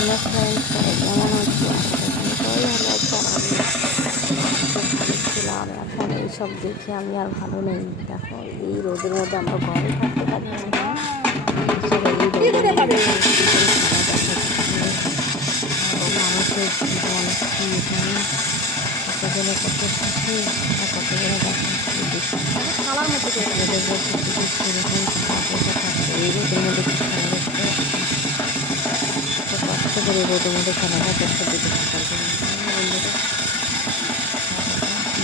Hello friends, সবাই কেমন আছো? আশা করি সবাই ভালো আছে। আর আমি ভালো ছিলাম, এখন এইসব দেখে আমি আর ভালো নেই। দেখো এই রোদের মধ্যে আমরা ঘরে থাকতে পারছি না, সবাই এই রোদের মধ্যে মানুষের জীবন কি এখানে, কতজনে কত সুখে আর কতজনে দেখো খালার মতো করে রোদের মধ্যে শুধু সেরকম টাকা পয়সা থাকছে, এই রোদের মধ্যে খেলা দেখতে কষ্ট করে রোদের মধ্যে খেলাটা দেখতে দিতে থাকার জন্য বন্ধুরা।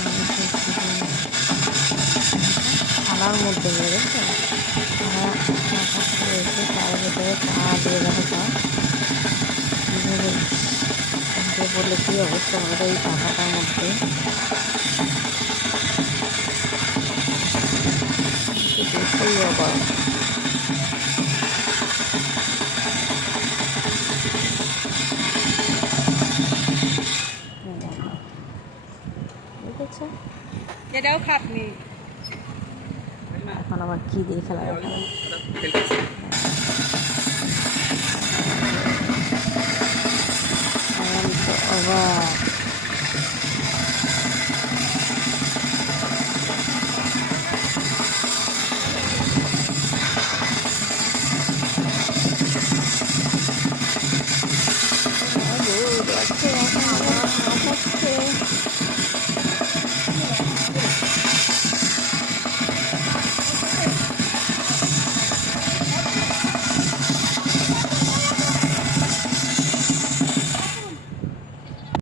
মানুষের জীবন থালার মধ্যে রয়েছে, তারা রয়েছে তার ভেতরে চা দিয়ে দেখা কীভাবে বললে কী অবস্থা হবে এই টাকাটার মধ্যে। দেখেই অবাক। বুঝেছো, এটাও খাপনি। এখন আবার কী দিয়ে খেলা দেখাবে। আমি তো অবাক।